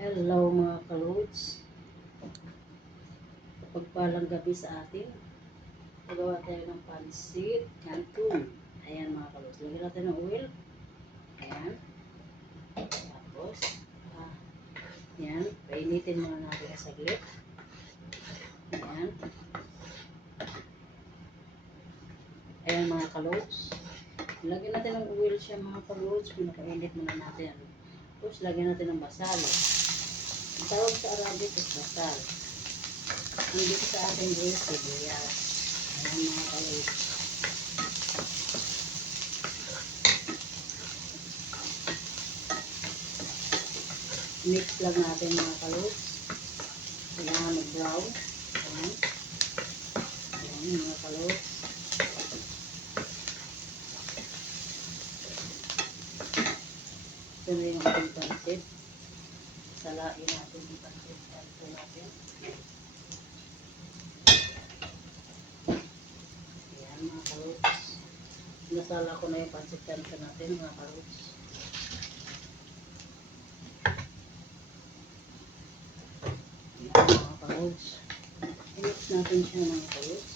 Hello mga kalods. Pagpalang gabi sa atin. Magawa tayo ng pansit canton. Ayan mga kalods. Lagyan natin ng oil. Ayan. Tapos, ayan. Painitin muna natin saglit. Ayan. Ayan mga kalods. Lagyan natin ng oil siya mga kalods. Pinapainit muna natin. Tapos, lagyan natin ng basal. Ang tawag sa Arabic is basal. Hindi sa ating is sibuyas. Ayan mga kalods. Mix lang natin mga kalods. Kailangan mag-brown. Ayan. Ayan mga kalods. Ito na yung ating pansit. Salain natin yung pansit. Ito natin. Ayan mga kalods. Nasala ko na yung pansit kanto natin mga kalods. Ayan mga kalods. I-mix natin siya mga kalods.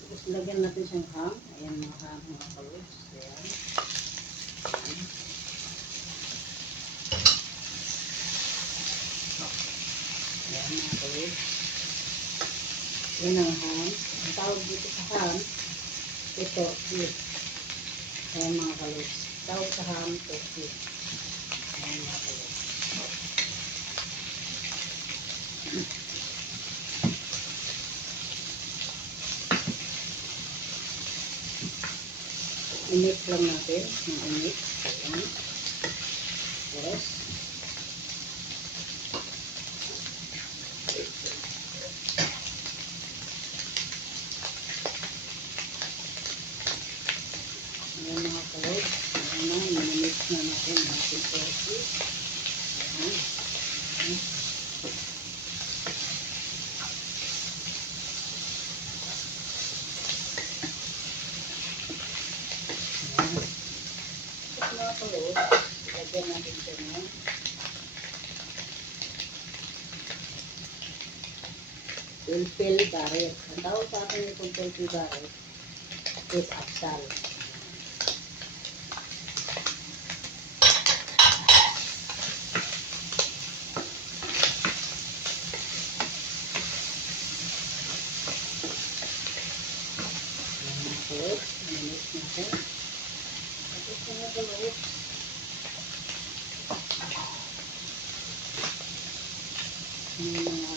Tapos lagyan natin siyang ham. Ayan mga ham mga kalods. Ayan. Ayan. Ayan mga kalods. Ayan ang ham. Ang tawag dito sa ham, ito, beef. Ayan mga kalods. Tawag sa ham, turkey. Ayan mga kalods. I-mix lang natin. I-mix. Ayan. Yes. Ayan mga kalods. Ayan na. I-mix na natin ang ating turkey. Ayan. Ayan. Tapos mga kalods, lagyan natin siya ng pulpil baret. Ang tawag sa akin yung pulpil baret is apsal. Ayan mga kalods, i-mix natin. Tapos mga kalods, may mga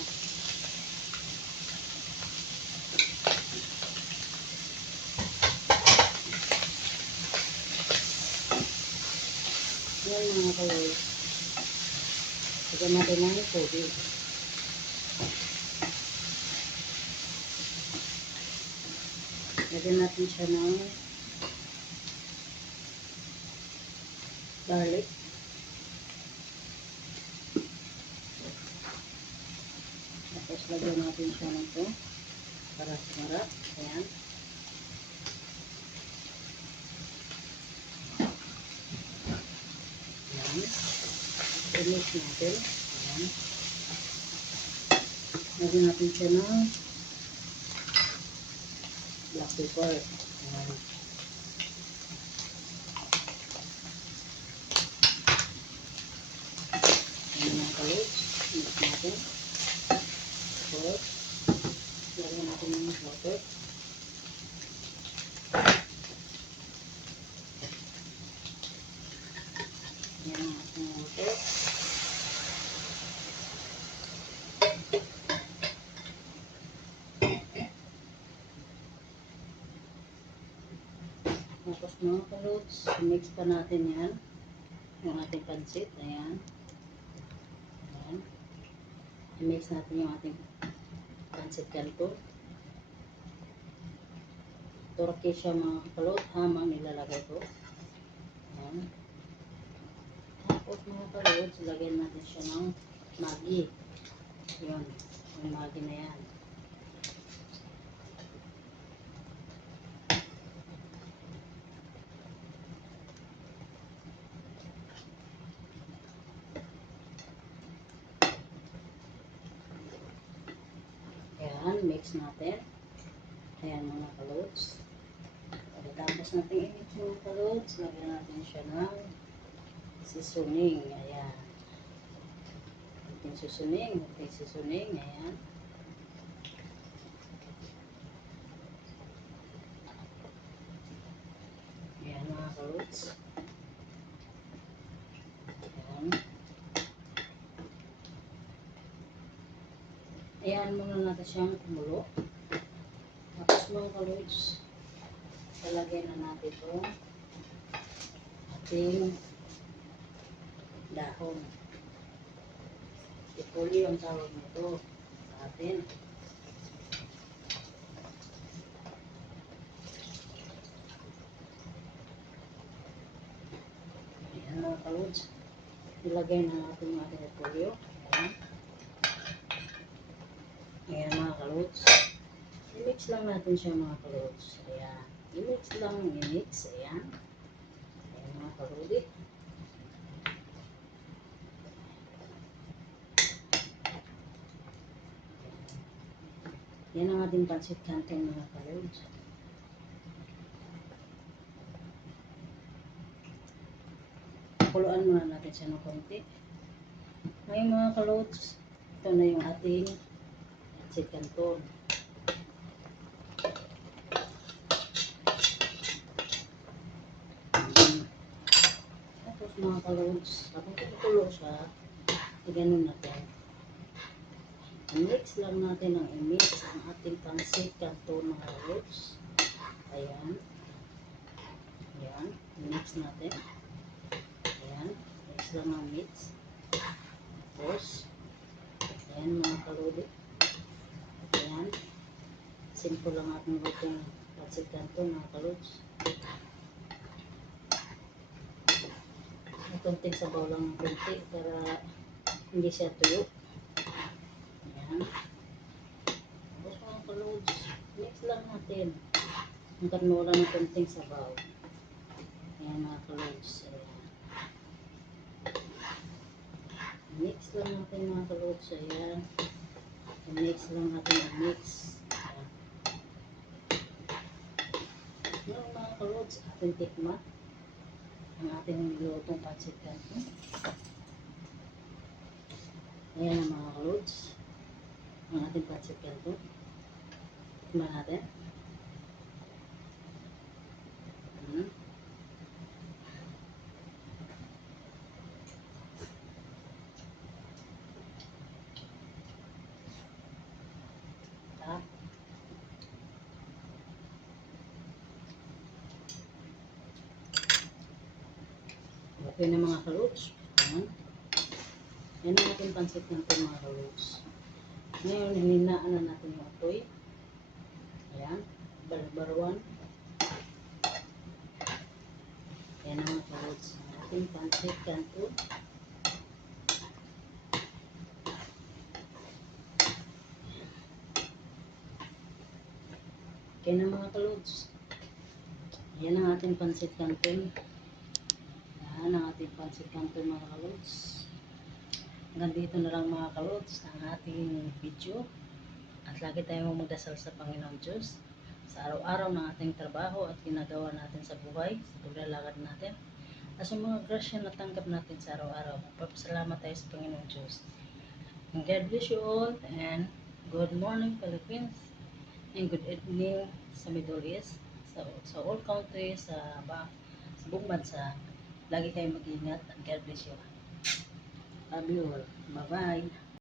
yan mga kalods. Lagyan natin ng tubig. Lagyan natin siya ng garlic. Tapos lagyan natin siya ng ito para sumarap. Ayan. Ayan. I-mix natin. Ayan. Lagyan natin siya ng black pepper. Ayan. Ayan mga kalods. Mix natin. Tapos, lagyan natin ng water. Ayan ang ating water. Tapos mga kalods, mix pa natin yan. Yung ating pansit. Ayan. Ayan. I-mix natin yung ating pansit canton. Turkey siya mga kalot. Ham ang nilalagay ko. Ayan. Tapos mga kalot, lagyan natin siya ng Maggi. Yun. Yung Maggi na yan. Ayan, mix natin. Ayan mga kalods. Pagkatapos natin i-mix mga kalods, lagyan natin siya ng seasoning. Ayan. Kunting seasoning. Ayan. Ayan mga kalods. Ayan. Ayan muna natin siyang kumulo. Tapos mga kalods, talagyan na natin itong ating dahon. Ipuli ang tawag nito sa atin. Ayan mga kalods. Ilagay na natin yung ating repolyo. Ayan. Ayan mga kalods. I-mix lang natin siya mga kalods. Ayan. I-mix. Ayan. Ayan mga kalodi. Yan ang ating pancit canton mga kalods. Kuluan muna natin siya ng konti. Ngayon mga kalods, ito na yung ating pancit canton. Tapos mga kalods, kapag kukulo siya, ganun natin. I-mix lang natin ang i-mix ang ating pancit canton mga kalods. Ayan. Ayan. I-mix natin. Ayan. Mix lang ang mix. Tapos, ayan mga kalodi. Ayan. Simple lang ating lutong pancit canton mga kalods. Kunting sabaw lang ng kunti para hindi siya tuyo. Ayan. Tapos mga kalods, mix lang natin. Hanggang wala ng kunting sabaw. Ayan mga kalods. Ayan. Mix lang natin mga kalods. Ayan. I-mix lang natin i-mix. Ayan. Ngayon mga kalods, ating tikma ang ating lutong pancit canton. Ayan ang mga kalods. Ang ating pancit canton. Tikman natin. Okay na mga kalods. Ayan. Yan ang ating pancit canton mga kalods. Ngayon, hininaan na natin yung apoy. Ayan. Barbaruan. Yan ang mga kalods. Ang ating pancit canton. Okay na mga kalods. Yan ang ating pancit canton. Yan ang ating pancit canton mga kalods. Hanggang dito na lang mga kalods ang ating video. At lagi tayong magdasal sa Panginoon Diyos sa araw-araw ng ating trabaho at ginagawa natin sa buhay, sa paglalakad natin. At sa mga grasya na tanggap natin sa araw-araw. Magpapasalamat tayo sa Panginoon Diyos. And God bless you all and good morning Philippines and good evening sa Middle East, sa all countries, sa buong bansa. Lagi kayong mag-ingat and God bless you. Love you all. Bye-bye.